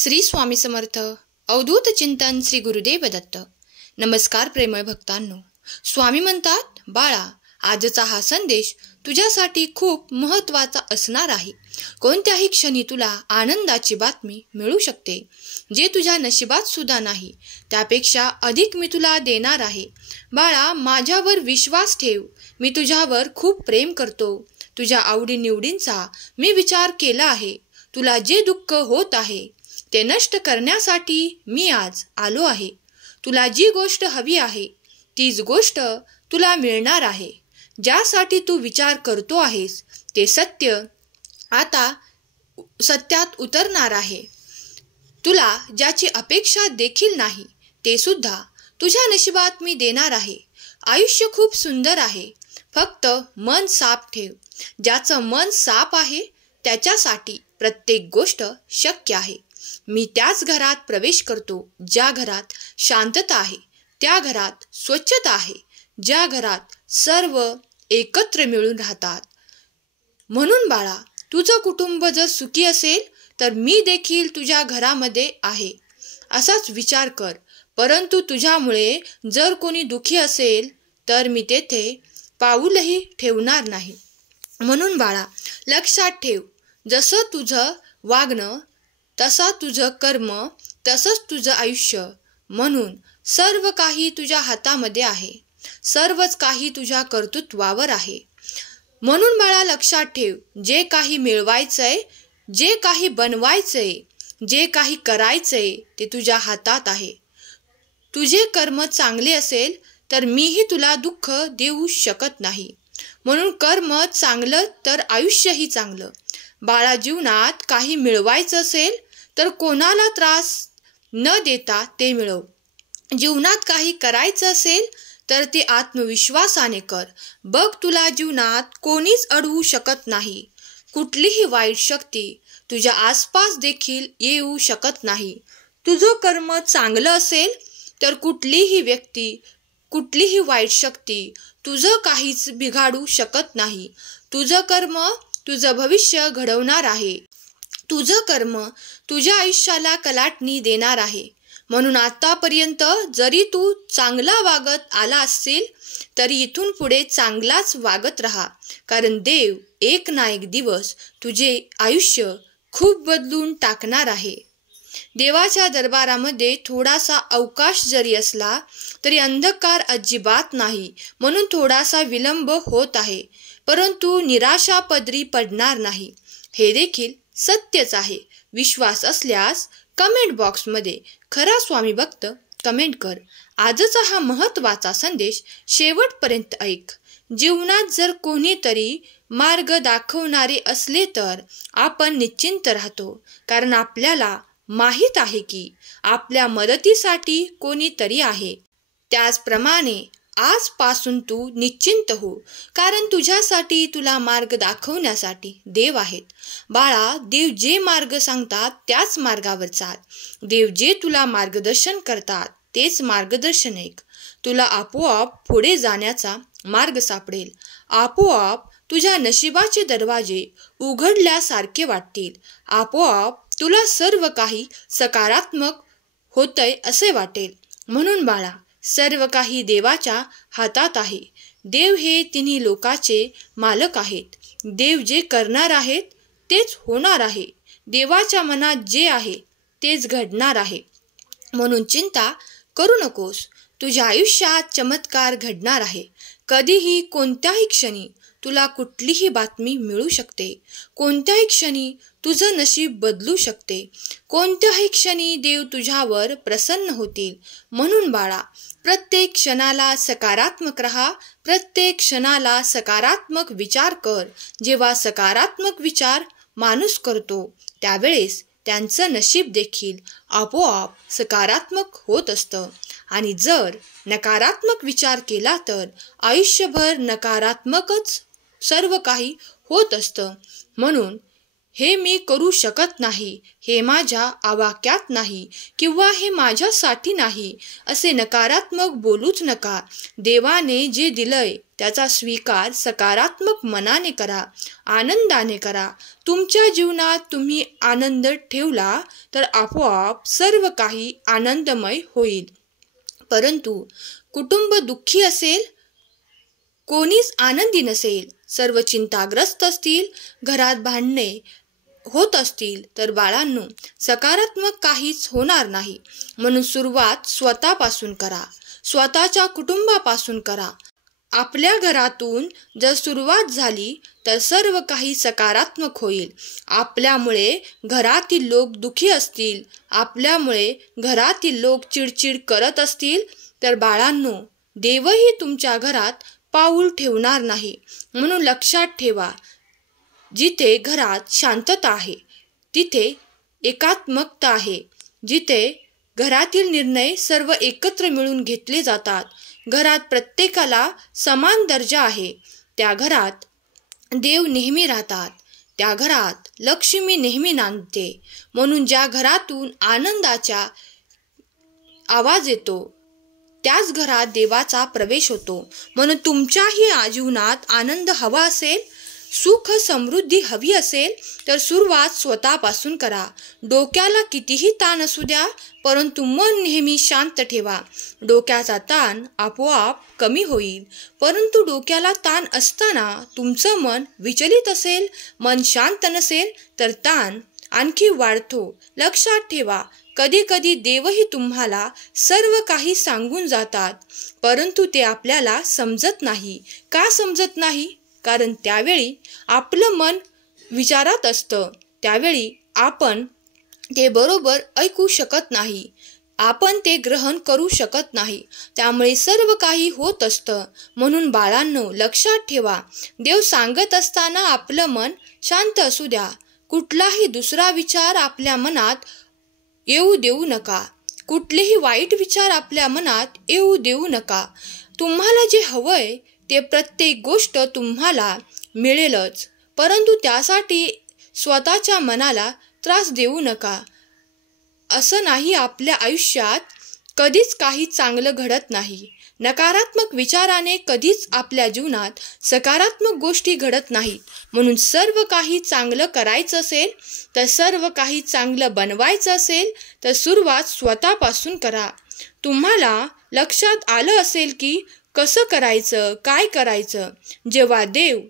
श्री स्वामी समर्थ अवधूत चिंतन श्री गुरुदेव दत्त। नमस्कार प्रेमळ भक्तांनो, स्वामी म्हणतात, बाळा, आजचा हा संदेश तुझ्यासाठी खूप महत्त्वाचा असणार आहे। कोणत्याही क्षणी तुला आनंदाची बातमी मिळू शकते, जे तुझ्या नशिबात सुद्धा नाही त्यापेक्षा अधिक मी तुला देणार आहे। बाळा, माझ्यावर विश्वास ठेव, मी तुझ्यावर खूप प्रेम करतो। तुझ्या आवडीनिवडींचा मी विचार केला आहे। तुला जे दुःख होत आहे ते नष्ट करण्यासाठी मी आज आलो आहे। तुला जी गोष्ट हवी आहे तीच गोष्ट तुला मिळणार आहे। ज्यासाठी तू विचार करतो आहेस ते सत्य आता सत्यात उतरणार आहे। तुला ज्याची अपेक्षा देखील नाही ते सुद्धा तुझ्या नशिबात मी देणार आहे। आयुष्य खूप सुंदर आहे, फक्त मन साफ ठेव। ज्याचं मन साफ आहे त्याच्यासाठी प्रत्येक गोष्ट शक्य आहे। मी त्याच घरात प्रवेश करतो ज्या घरात शांतता आहे, त्या घरात स्वच्छता आहे, ज्या घरात सर्व एकत्र मिळून राहतात। म्हणून बाळा, तुझं कुटुंब जर सुखी असेल तर मी देखील तुझ्या घरामध्ये आहे असाच विचार कर। परंतु तुझ्यामुळे जर कोणी दुखी असेल तर मी तेथे पाऊलही ठेवणार नाही। म्हणून बाळा, लक्षात ठेव, जसं तुझं वागणं तसा तुझं कर्म, तसंच तुझं आयुष्य। म्हणून सर्व काही तुझ्या हातामध्ये आहे, सर्वच काही तुझ्या कर्तृत्वावर आहे। म्हणून बाळा, लक्षात ठेव, जे काही मिळवायचंय, जे काही बनवायचंय, जे काही करायचंय ते तुझ्या हातात आहे। तुझे कर्म चांगले असेल तर मीही तुला दुःख देऊ शकत नाही। म्हणून कर्म चांगलं तर आयुष्यही चांगलं। बाळा, जीवनात काही मिळवायचं असेल तर कोणाला त्रास न देता ते मिळव। जीवनात काही करायचं असेल तर ते आत्मविश्वासाने कर। बघ, तुला जीवनात कोणीच अडवू शकत नाही। कुठलीही वाईट शक्ती तुझ्या आसपास देखील येऊ शकत नाही। तुझं कर्म चांगलं असेल तर कुठलीही व्यक्ती, कुठलीही वाईट शक्ती तुझं काहीच बिघाडू शकत नाही। तुझं कर्म तुझं भविष्य घडवणार आहे। तुझं कर्म तुझ्या आयुष्याला कलाटणी देणार आहे। म्हणून आतापर्यंत जरी तू चांगला वागत आला असेल तरी इथून पुढे चांगलाच वागत राहा, कारण देव एक ना एक दिवस तुझे आयुष्य खूप बदलून टाकणार आहे। देवाच्या दरबारामध्ये थोडासा अवकाश जरी असला तरी अंधकार अजिबात नाही। म्हणून थोडासा विलंब होत आहे, परंतु निराशा पदरी पडणार नाही, हे देखील सत्यच आहे। विश्वास असल्यास कमेंट बॉक्समध्ये खरा स्वामी भक्त कमेंट कर। आजचा हा महत्त्वाचा संदेश शेवटपर्यंत ऐक। जीवनात जर कोणीतरी मार्ग दाखवणारे असले तर आपण निश्चिंत राहतो, कारण आपल्याला माहीत आहे की आपल्या मदतीसाठी कोणीतरी आहे। त्याचप्रमाणे आजपासून तू निश्चिंत हो, कारण तुझ्यासाठी तुला मार्ग दाखवण्यासाठी देव आहेत। बाळा, देव जे मार्ग सांगतात त्याच मार्गावर चाल। देव जे तुला मार्गदर्शन करतात तेच मार्गदर्शन ऐक। तुला आपोआप पुढे जाण्याचा मार्ग सापडेल। आपोआप तुझ्या नशिबाचे दरवाजे उघडल्यासारखे वाटतील। आपोआप तुला सर्व काही सकारात्मक होतंय असे वाटेल। म्हणून बाळा, सर्व काही देवाच्या हातात आहे। देव हे तिन्ही लोकाचे मालक आहेत। देव जे करणार आहेत तेच होणार आहे। देवाच्या मनात जे आहे तेच घडणार आहे। म्हणून चिंता करू नकोस, तुझ्या आयुष्यात चमत्कार घडणार आहे। कधीही कोणत्याही क्षणी तुला कुठलीही बातमी मिळू शकते। कोणत्याही क्षणी तुझं नशीब बदलू शकते। कोणत्याही क्षणी देव तुझ्यावर प्रसन्न होतील। म्हणून बाळा, प्रत्येक क्षणाला सकारात्मक राहा, प्रत्येक क्षणाला सकारात्मक विचार कर। जेव्हा सकारात्मक विचार माणूस करतो त्यावेळेस त्यांचं नशीब देखील आपोआप सकारात्मक होत असतं, आणि जर नकारात्मक विचार केला तर आयुष्यभर नकारात्मकच सर्व काही होत असतं। म्हणून हे मी करू शकत नाही, हे माझ्या आवाक्यात नाही किंवा हे माझ्यासाठी नाही असे नकारात्मक बोलूच नका. देवाने जे दिलंय त्याचा स्वीकार सकारात्मक मनाने करा, आनंदाने करा. तुमच्या जीवनात तुम्ही आनंद ठेवला तर आपोआप सर्व काही आनंदमय होईल. परंतु कुटुंब दुःखी असेल, कोणीच आनंदी नसेल, सर्व चिंताग्रस्त असतील, घरात भांडणे होत असतील तर बाळांनो, सकारात्मक काहीच होणार नाही. म्हणून सुरुवात स्वतःपासून करा, स्वतःच्या कुटुंबापासून करा. आपल्या घरातून जर सुरुवात झाली तर सर्व काही सकारात्मक होईल. आपल्यामुळे घरातील लोक दुःखी असतील, आपल्यामुळे घरातील लोक चिडचिड करत असतील तर बाळांनो, देवही तुमच्या घरात पाऊल ठेवणार नाही. म्हणून लक्षात ठेवा, जिथे घरात शांतता आहे तिथे एकात्मकता आहे. जिथे घरातील निर्णय सर्व एकत्र मिळून घेतले जातात, घरात प्रत्येकाला समान दर्जा आहे, त्या घरात देव नेहमी राहतात, त्या घरात लक्ष्मी नेहमी नांदते. म्हणून ज्या घरातून आनंदाचा आवाज येतो त्याच घरात देवाचा प्रवेश होतो. म्हणून तुमच्याही जीवनात आनंद हवा असेल, सुख समृद्धी हवी असेल तर सुरुवात स्वतःपासून करा. डोक्याला कितीही ताण असू द्या, परंतु मन नेहमी शांत ठेवा. डोक्याचा ताण आपोआप कमी होईल. परंतु डोक्याला ताण असताना तुमचं मन विचलित असेल, मन शांत नसेल तर ताण आणखी वाढतो. लक्षात ठेवा, कधी कधी देवही तुम्हाला सर्व काही सांगून जातात, परंतु ते आपल्याला समजत नाही. का समजत नाही? कारण त्यावेळी आपलं मन विचारात असतं, त्यावेळी आपण ते बरोबर ऐकू शकत नाही, आपण ते ग्रहण करू शकत नाही. त्यामुळे सर्व काही होत असतं. म्हणून बाळांनो, लक्षात ठेवा, देव सांगत असताना आपलं मन शांत असू द्या. कुठलाही दुसरा विचार आपल्या मनात येऊ देऊ नका. कुठलेही वाईट विचार आपल्या मनात येऊ देऊ नका. तुम्हाला जे हवंय ते प्रत्येक गोष्ट तुम्हाला मिळेलच, परंतु त्यासाठी स्वतःच्या मनाला त्रास देऊ नका. असं नाही, आपल्या आयुष्यात कधीच काही चांगलं घडत नाही. नकारात्मक विचाराने कधीच आपल्या जीवनात सकारात्मक गोष्टी घडत नाहीत. म्हणून सर्व काही चांगलं करायचं असेल तर सर्व काही चांगलं बनवायचं असेल तर सुरुवात स्वतःपासून करा. तुम्हाला लक्षात आलं असेल की कसं करायचं, काय करायचं. जेव्हा देव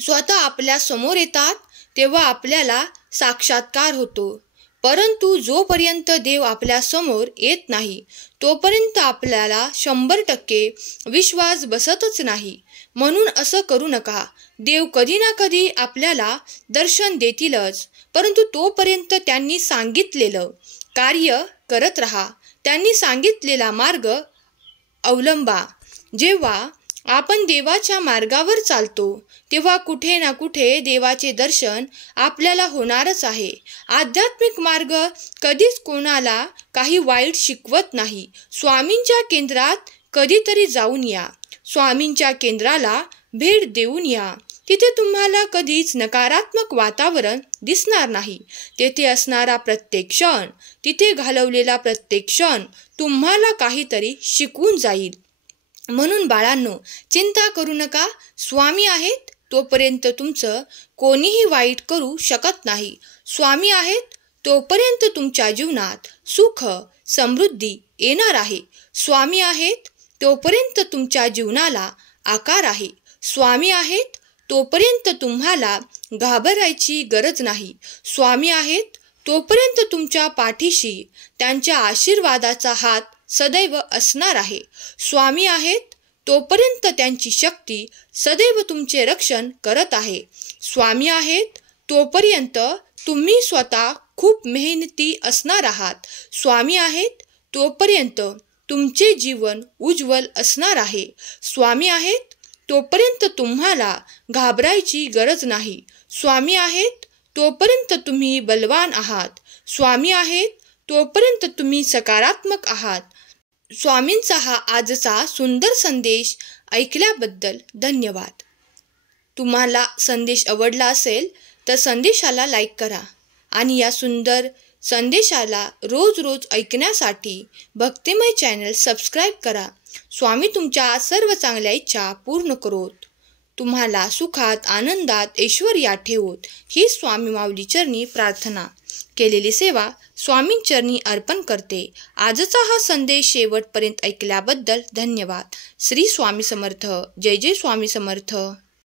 स्वतः आपल्या समोर येतात तेव्हा आपल्याला साक्षात्कार होतो. परंतु जोपर्यंत देव आपल्या समोर येत नाही तोपर्यंत आपल्याला 100% विश्वास बसतच नाही. म्हणून असं करू नका. देव कधी ना कधी आपल्याला दर्शन देतीलच, परंतु तोपर्यंत त्यांनी सांगितलेलं कार्य करत राहा, त्यांनी सांगितलेला मार्ग अवलंबा. जेव्हा आपण देवाच्या मार्गावर चालतो तेव्हा कुठे ना कुठे देवाचे दर्शन आपल्याला होणारच आहे. आध्यात्मिक मार्ग कधीच कोणाला काही वाईट शिकवत नाही. स्वामींच्या केंद्रात कधीतरी जाऊन या, स्वामींच्या केंद्राला भेट देऊन या. तिथे तुम्हाला कधीच नकारात्मक वातावरण दिसणार नाही. तेथे असणारा प्रत्येक क्षण, तिथे घालवलेला प्रत्येक क्षण तुम्हाला काहीतरी शिकवून जाईल. म्हणून बाळांनो, चिंता करू नका. स्वामी आहेत तोपर्यंत तुमचं कोणीही वाईट करू शकत नाही. स्वामी आहेत तोपर्यंत तुमच्या जीवनात सुख समृद्धी येणार आहे. स्वामी आहेत तोपर्यंत तुमच्या जीवनाला आकार आहे. स्वामी आहेत तोपर्यंत तुम्हाला घाबरायची गरज नाही. स्वामी आहेत तोपर्यंत तुमच्या पाठीशी त्यांच्या आशीर्वादाचा हात सदैव असणार आहे. स्वामी आहेत तोपर्यंत त्यांची शक्ती सदैव तुमचे रक्षण करत आहे. स्वामी आहेत तोपर्यंत तुम्ही स्वतः खूप मेहनती असणार आहात. स्वामी आहेत तोपर्यंत तुमचे जीवन उज्ज्वल असणार आहे. स्वामी आहेत तोपर्यंत तुम्हाला घाबरायची गरज नाही. स्वामी आहेत तोपर्यंत तुम्ही बलवान आहात. स्वामी आहेत तोपर्यंत तुम्ही सकारात्मक आहात. स्वामींचा हा आजचा सुंदर संदेश ऐकल्याबद्दल धन्यवाद. तुम्हाला संदेश आवडला असेल तर संदेशाला लाईक करा आणि या सुंदर संदेशाला रोज रोज ऐकण्यासाठी भक्तिमय चॅनल सबस्क्राईब करा. स्वामी तुमच्या सर्व चांगल्या इच्छा पूर्ण करोत. तुम्हाला सुखात आनंदात ऐश्वर्यात ठेवोत ही स्वामी माऊली चरणी प्रार्थना. केलेली सेवा स्वामींचरणी अर्पण करते. आजचा हा संदेश शेवटपर्यंत ऐकल्याबद्दल धन्यवाद. श्री स्वामी समर्थ. जय जय स्वामी समर्थ.